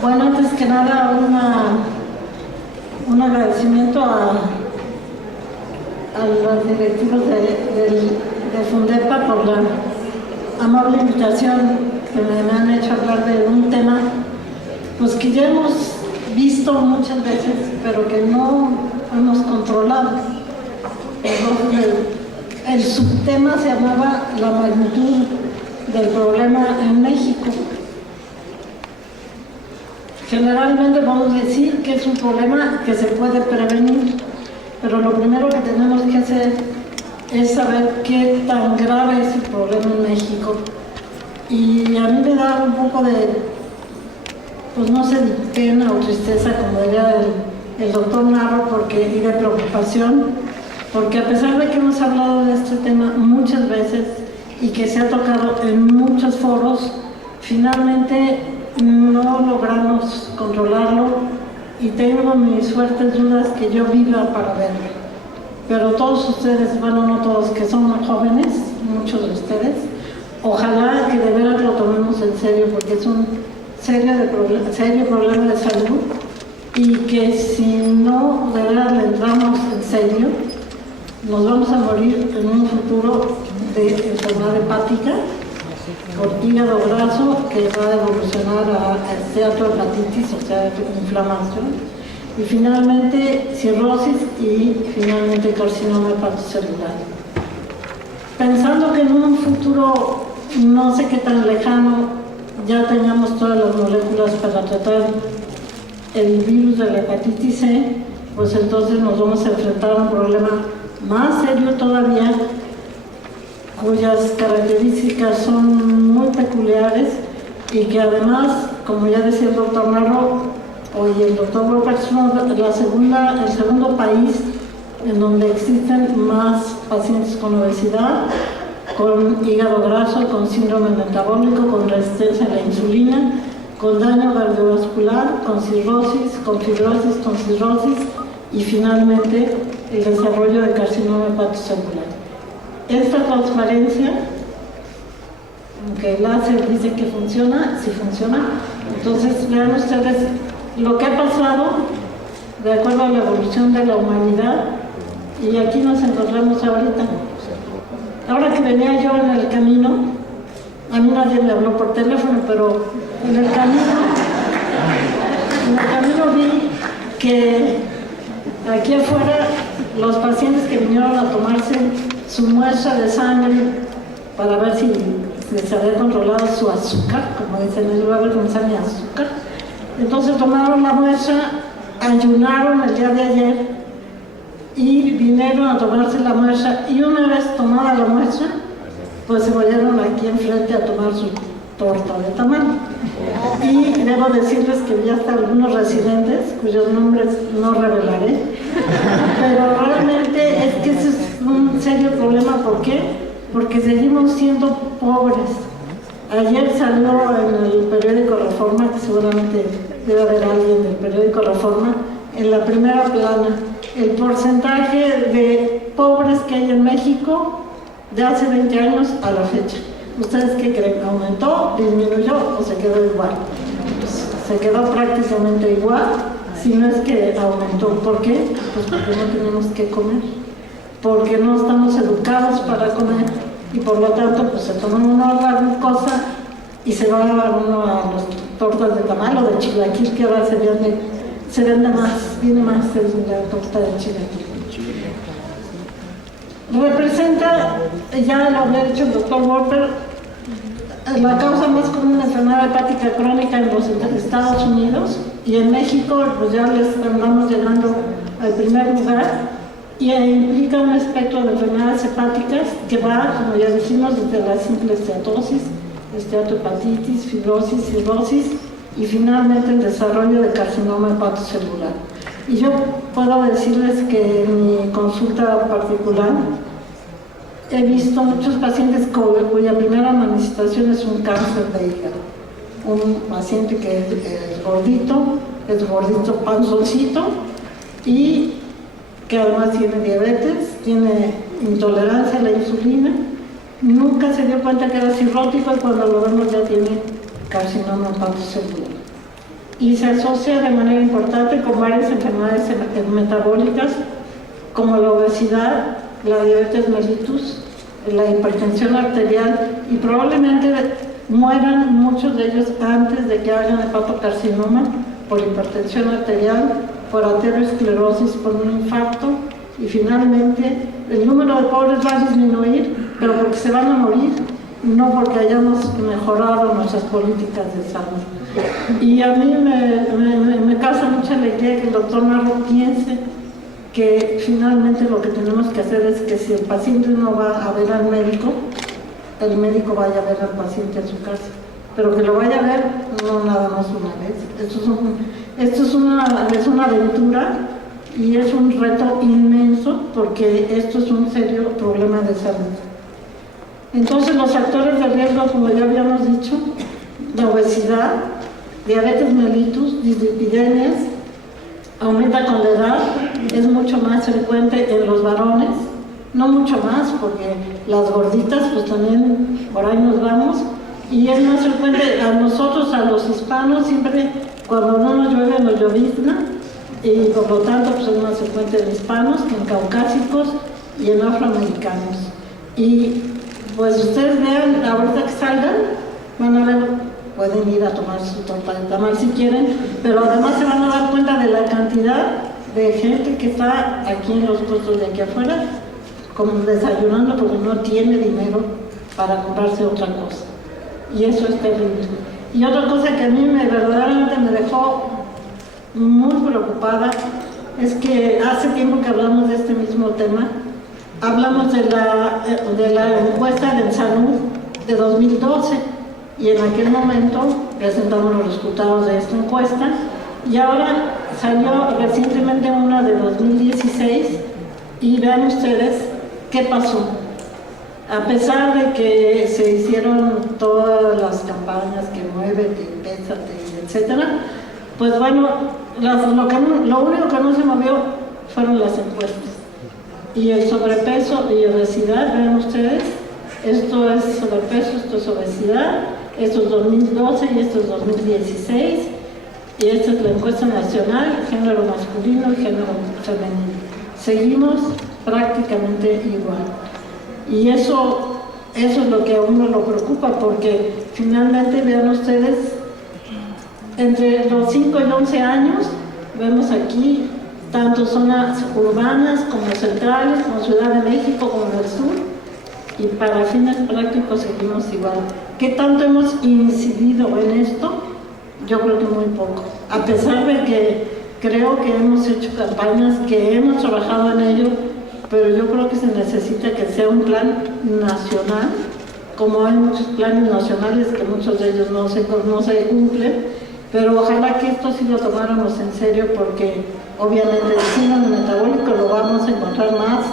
Bueno, antes que nada, un agradecimiento a los directivos de Fundepa por la amable invitación que me han hecho hablar de un tema pues que ya hemos visto muchas veces, pero que no hemos controlado. Entonces, el subtema se llamaba la magnitud del problema en México. Generalmente vamos a decir que es un problema que se puede prevenir, pero lo primero que tenemos que hacer es saber qué tan grave es el problema en México. Y a mí me da un poco de, pues no sé, de pena o tristeza, como diría el doctor Narro, y de preocupación, porque a pesar de que hemos hablado de este tema muchas veces y que se ha tocado en muchos foros, finalmente no logramos controlarlo y tengo mis fuertes dudas que yo viva para verlo. Pero todos ustedes, bueno, no todos, que son jóvenes, muchos de ustedes, ojalá que de veras lo tomemos en serio, porque es un serio problema de salud y que si no de veras le entramos en serio, nos vamos a morir en un futuro de enfermedad hepática, por hígado graso, que va a evolucionar a esteatohepatitis, o sea, inflamación, y finalmente cirrosis y finalmente carcinoma hepatocelular. Pensando que en un futuro no sé qué tan lejano ya tengamos todas las moléculas para tratar el virus de la hepatitis C, pues entonces nos vamos a enfrentar a un problema más serio todavía, cuyas características son muy peculiares y que además, como ya decía el doctor Narro y el doctor Robert, somos el segundo país en donde existen más pacientes con obesidad, con hígado graso, con síndrome metabólico, con resistencia a la insulina, con daño cardiovascular, con cirrosis, con fibrosis, con cirrosis y finalmente el desarrollo de carcinoma hepatocelular. Esta transparencia, aunque el láser dice que funciona, sí funciona, entonces vean ustedes lo que ha pasado de acuerdo a la evolución de la humanidad y aquí nos encontramos ahorita. Ahora que venía yo en el camino, a mí nadie me habló por teléfono, pero en el camino vi que aquí afuera los pacientes que vinieron a tomarse su muestra de sangre para ver si se había controlado su azúcar, como dicen, les voy a ver cómo está mi azúcar. Entonces tomaron la muestra, ayunaron el día de ayer y vinieron a tomarse la muestra y una vez tomada la muestra, pues se volvieron aquí enfrente a tomar su torta de tamal. Y debo decirles que ya hasta algunos residentes, cuyos nombres no revelaré, pero realmente es que ese es un serio problema. ¿Por qué? Porque seguimos siendo pobres. Ayer salió en el periódico Reforma, que seguramente debe haber alguien del periódico Reforma, en la primera plana, el porcentaje de pobres que hay en México de hace 20 años a la fecha. ¿Ustedes qué creen? ¿Aumentó, disminuyó o se quedó igual? Pues se quedó prácticamente igual, si no es que aumentó. ¿Por qué? Pues porque no tenemos que comer, porque no estamos educados para comer y por lo tanto pues se toma uno la glucosa y se va uno a las tortas de tamal o de chilaquil, que ahora se vende más, viene más la torta de chilaquil. Representa, ya lo había dicho el doctor Walker, la causa más común de enfermedad hepática crónica en los Estados Unidos, y en México pues ya les andamos llegando al primer lugar, y implica un espectro de enfermedades hepáticas que va, como ya dijimos, desde la simple esteatosis, esteatohepatitis, fibrosis, cirrosis y finalmente el desarrollo de carcinoma hepatocelular. Y yo puedo decirles que en mi consulta particular he visto muchos pacientes cuya primera manifestación es un cáncer de hígado. Un paciente que es gordito, panzoncito, y que además tiene diabetes, tiene intolerancia a la insulina, nunca se dio cuenta que era cirrótico y cuando lo vemos ya tiene carcinoma hepatocelular. y se asocia de manera importante con varias enfermedades metabólicas como la obesidad, la diabetes mellitus, la hipertensión arterial, y probablemente mueran muchos de ellos antes de que hagan hepatocarcinoma por hipertensión arterial, por aterosclerosis, por un infarto, y finalmente el número de pobres va a disminuir, pero porque se van a morir, no porque hayamos mejorado nuestras políticas de salud. Y a mí me causa mucha alegría que el doctor Narro piense que finalmente lo que tenemos que hacer es que si el paciente no va a ver al médico, el médico vaya a ver al paciente en su casa, pero que lo vaya a ver no nada más una vez. Esto es una aventura y es un reto inmenso, porque esto es un serio problema de salud. Entonces, los factores de riesgo, como ya habíamos dicho, la obesidad, diabetes mellitus, dislipidemias, aumenta con la edad, es mucho más frecuente en los varones, no mucho más, porque las gorditas pues también por ahí nos vamos, y es más frecuente a nosotros, a los hispanos, siempre cuando no nos llueve nos llovizna, y por lo tanto pues es más frecuente en hispanos que en caucásicos y en afroamericanos. Y pues ustedes vean, ahorita que salgan, van a ver, pueden ir a tomar su torta de tamal si quieren, pero además se van a dar cuenta de la cantidad de gente que está aquí en los puestos de aquí afuera, como desayunando porque no tiene dinero para comprarse otra cosa. Y eso es terrible. Y otra cosa que a mí verdaderamente me dejó muy preocupada es que hace tiempo que hablamos de este mismo tema, hablamos de la encuesta de salud de 2012, y en aquel momento presentamos los resultados de esta encuesta, y ahora salió recientemente una de 2016, y vean ustedes qué pasó. A pesar de que se hicieron todas las campañas que muévete, pésate, etcétera, pues bueno, lo único que no se movió fueron las encuestas. Y el sobrepeso y obesidad, vean ustedes, esto es sobrepeso, esto es obesidad, esto es 2012 y esto es 2016, y esta es la encuesta nacional, género masculino y género femenino. Seguimos prácticamente igual. Y eso es lo que a uno lo preocupa, porque finalmente, vean ustedes, entre los 5 y 11 años, vemos aquí tanto zonas urbanas como centrales, como Ciudad de México, como del sur, y para fines prácticos seguimos igual. ¿Qué tanto hemos incidido en esto? Yo creo que muy poco, a pesar de que creo que hemos hecho campañas, que hemos trabajado en ello, pero yo creo que se necesita que sea un plan nacional, como hay muchos planes nacionales que muchos de ellos no se cumplen, pero ojalá que esto sí lo tomáramos en serio, porque obviamente el síndrome metabólico lo vamos a encontrar más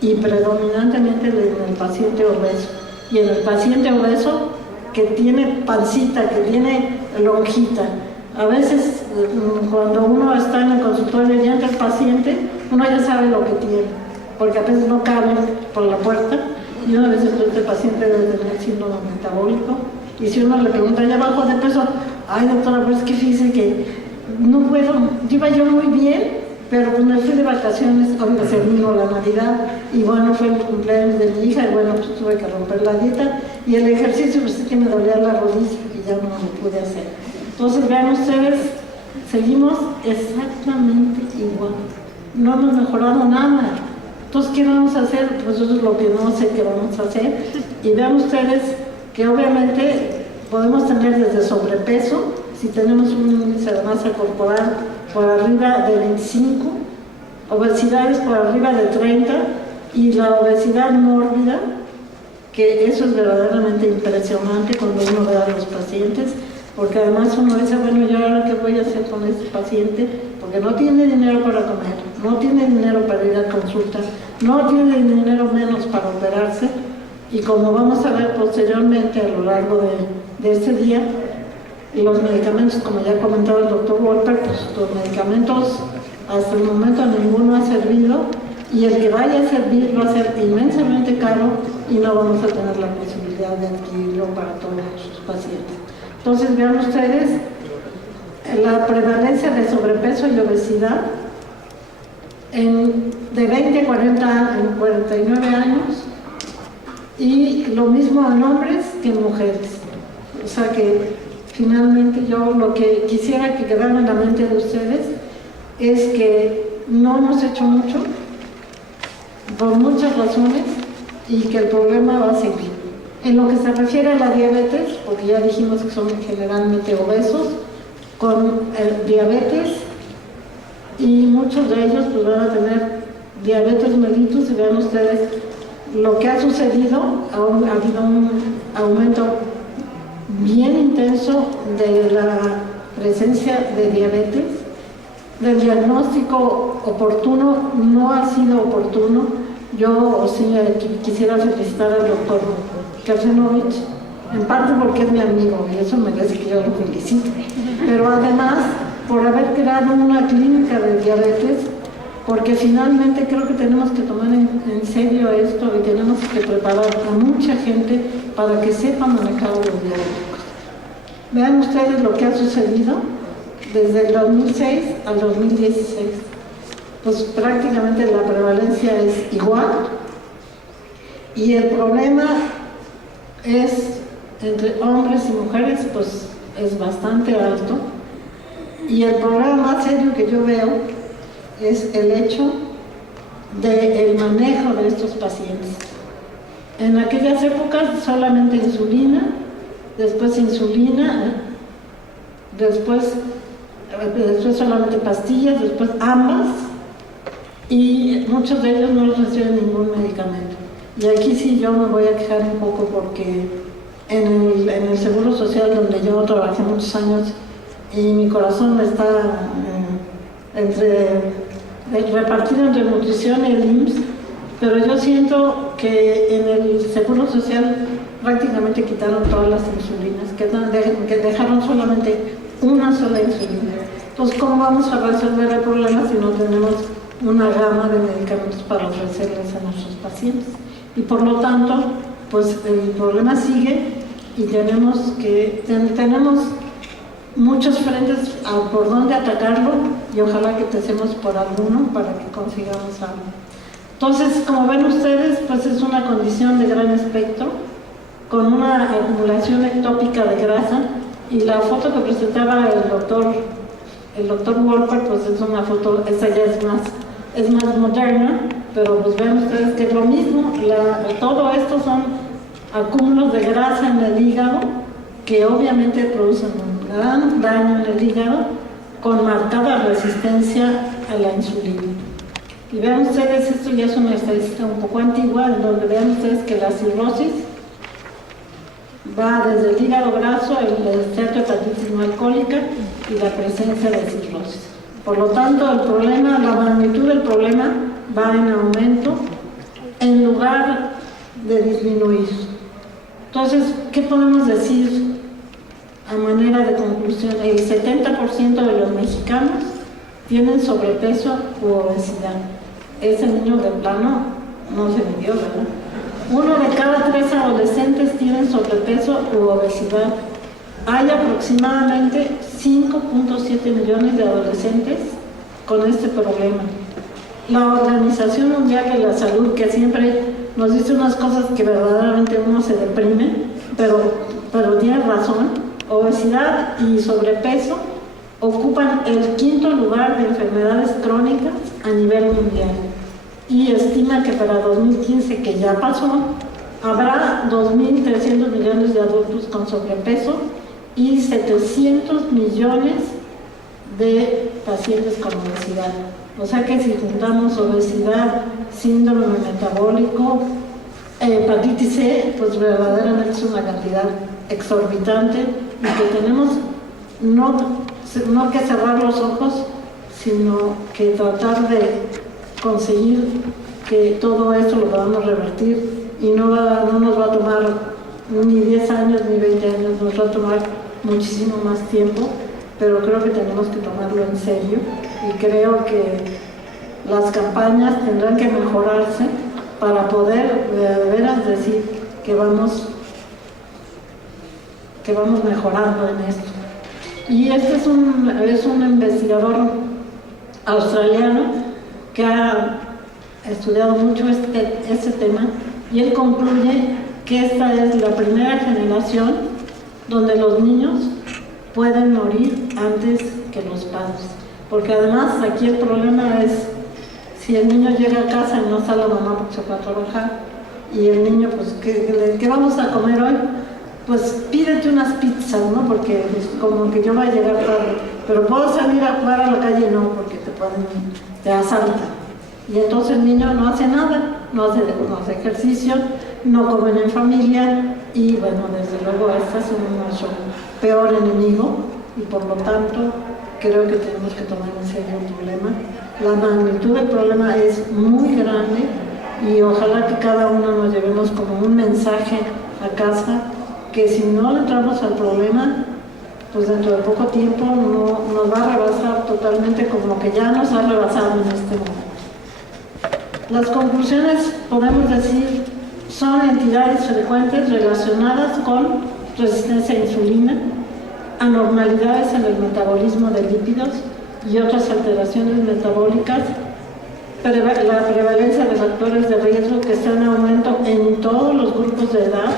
y predominantemente en el paciente obeso. Y en el paciente obeso que tiene pancita, que tiene lonjita. A veces cuando uno está en el consultorio y entra el paciente, uno ya sabe lo que tiene, porque a veces no cabe por la puerta, y una vez este paciente debe tener síndrome metabólico. Y si uno le pregunta, ¿ya bajo de peso? Ay, doctora, pero es que fíjese que no puedo, iba yo muy bien, pero pues me fui de vacaciones, ahorita se vino la Navidad, y bueno, fue el cumpleaños de mi hija, y bueno, pues tuve que romper la dieta, y el ejercicio, pues sí que me dolía la rodilla, y ya no lo pude hacer. Entonces, vean ustedes, seguimos exactamente igual, no hemos mejorado nada. Entonces, ¿qué vamos a hacer? Pues eso es lo que no sé qué vamos a hacer. Y vean ustedes que obviamente podemos tener desde sobrepeso, si tenemos un índice de masa corporal por arriba de 25, obesidades por arriba de 30, y la obesidad mórbida, que eso es verdaderamente impresionante cuando uno ve a los pacientes, porque además uno dice, bueno, ¿y ahora qué voy a hacer con este paciente? Porque no tiene dinero para comer, no tiene dinero para ir a consulta, no tiene dinero menos para operarse, y como vamos a ver posteriormente a lo largo de este día, los medicamentos, como ya comentaba el doctor Wolper, pues los medicamentos hasta el momento ninguno ha servido, y el que vaya a servir va a ser inmensamente caro y no vamos a tener la posibilidad de adquirirlo para todos nuestros pacientes. Entonces, vean ustedes, la prevalencia de sobrepeso y obesidad de 20 a 49 años, y lo mismo en hombres que en mujeres. O sea que finalmente yo lo que quisiera que quedara en la mente de ustedes es que no hemos hecho mucho por muchas razones y que el problema va a seguir. En lo que se refiere a la diabetes, porque ya dijimos que son generalmente obesos, con diabetes, y muchos de ellos pues, van a tener diabetes mellitus, y vean ustedes lo que ha sucedido. Ha habido un aumento bien intenso de la presencia de diabetes. Del diagnóstico oportuno no ha sido oportuno. Yo quisiera felicitar al doctor Kersenovich, en parte porque es mi amigo y eso merece que yo lo felicite, pero además por haber creado una clínica de diabetes, porque finalmente creo que tenemos que tomar en serio esto y tenemos que preparar a mucha gente para que sepa manejar a los diabéticos. Vean ustedes lo que ha sucedido desde el 2006 al 2016. Pues prácticamente la prevalencia es igual, y el problema es entre hombres y mujeres, pues es bastante alto, y el problema más serio que yo veo es el hecho del manejo de estos pacientes. En aquellas épocas solamente insulina, después solamente pastillas, después ambas, y muchos de ellos no reciben ningún medicamento. Y aquí sí yo me voy a quejar un poco, porque en el Seguro Social, donde yo trabajé muchos años, y mi corazón está repartido entre nutrición y el IMSS, pero yo siento que en el Seguro Social prácticamente quitaron todas las insulinas, que dejaron solamente una sola insulina. Entonces, ¿cómo vamos a resolver el problema si no tenemos una gama de medicamentos para ofrecerles a nuestros pacientes? Y por lo tanto, pues el problema sigue, y tenemos muchos frentes por donde atacarlo, y ojalá que empecemos por alguno para que consigamos algo. Entonces, como ven ustedes, pues es una condición de gran espectro, con una acumulación ectópica de grasa, y la foto que presentaba el doctor Wolper, pues es una foto, esa ya es más moderna, pero pues ven ustedes que es lo mismo. Todo esto son acúmulos de grasa en el hígado, que obviamente producen un gran daño en el hígado, con marcada resistencia a la insulina. Y vean ustedes, esto ya es una estadística un poco antigua, en donde vean ustedes que la cirrosis va desde el hígado graso, el esteatohepatitis no alcohólica y la presencia de cirrosis. Por lo tanto, el problema, la magnitud del problema va en aumento en lugar de disminuir. Entonces, ¿qué podemos decir a manera de conclusión? El 70% de los mexicanos tienen sobrepeso u obesidad. Ese niño de plano no se midió, ¿verdad? 1 de cada 3 adolescentes tienen sobrepeso u obesidad. Hay aproximadamente 5.7 millones de adolescentes con este problema. La Organización Mundial de la Salud, que siempre nos dice unas cosas que verdaderamente uno se deprime, pero tiene razón, obesidad y sobrepeso ocupan el 5º lugar de enfermedades crónicas a nivel mundial, y estima que para 2015, que ya pasó, habrá 2.300 millones de adultos con sobrepeso y 700 millones de pacientes con obesidad. O sea que si juntamos obesidad, síndrome metabólico, hepatitis C, pues verdaderamente es una cantidad exorbitante, y que tenemos no que cerrar los ojos, sino que tratar de conseguir que todo esto lo podamos revertir, y no nos va a tomar ni 10 años ni 20 años, nos va a tomar muchísimo más tiempo, pero creo que tenemos que tomarlo en serio, y creo que las campañas tendrán que mejorarse para poder de veras decir que vamos mejorando en esto. Y este es un investigador australiano que ha estudiado mucho este tema, y él concluye que esta es la primera generación donde los niños pueden morir antes que los padres. Porque además aquí el problema es, si el niño llega a casa y no está la mamá porque se fue a trabajar, y el niño, pues, ¿qué vamos a comer hoy? Pues pídete unas pizzas, ¿no? Porque pues, como que yo voy a llegar tarde, pero puedo salir a jugar a la calle, no, porque te asaltan. Y entonces el niño no hace nada, no hace ejercicio, no comen en familia, y bueno, desde luego este es nuestro peor enemigo, y por lo tanto creo que tenemos que tomar en serio el problema. La magnitud del problema es muy grande, y ojalá que cada uno nos llevemos como un mensaje a casa, que si no le entramos al problema, pues dentro de poco tiempo nos va a rebasar totalmente, como que ya nos ha rebasado en este momento. Las conclusiones, podemos decir, son entidades frecuentes relacionadas con resistencia a insulina, anormalidades en el metabolismo de lípidos y otras alteraciones metabólicas, la prevalencia de factores de riesgo que está en aumento en todos los grupos de edad.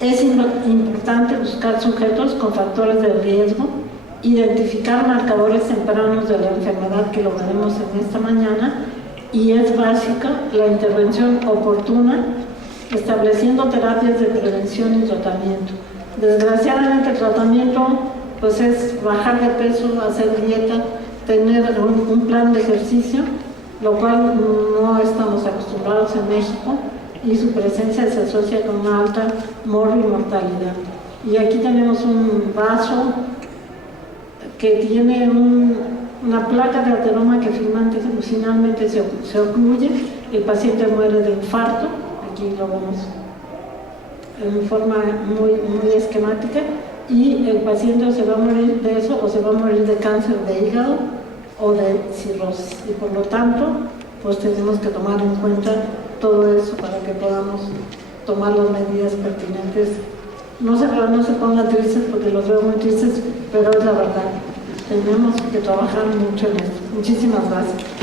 Es importante buscar sujetos con factores de riesgo, identificar marcadores tempranos de la enfermedad, que lo veremos en esta mañana, y es básica la intervención oportuna, estableciendo terapias de prevención y tratamiento. Desgraciadamente el tratamiento pues es bajar de peso, hacer dieta, tener un plan de ejercicio, lo cual no estamos acostumbrados en México, y su presencia se asocia con una alta mortalidad. Y aquí tenemos un vaso que tiene una placa de ateroma que finalmente se ocluye, el paciente muere de infarto, aquí lo vemos en forma muy esquemática, y el paciente se va a morir de eso, o se va a morir de cáncer de hígado o de cirrosis, y por lo tanto pues tenemos que tomar en cuenta todo eso para que podamos tomar las medidas pertinentes. No se pongan tristes, porque los veo muy tristes, pero es la verdad. Tenemos que trabajar mucho en esto. Muchísimas gracias.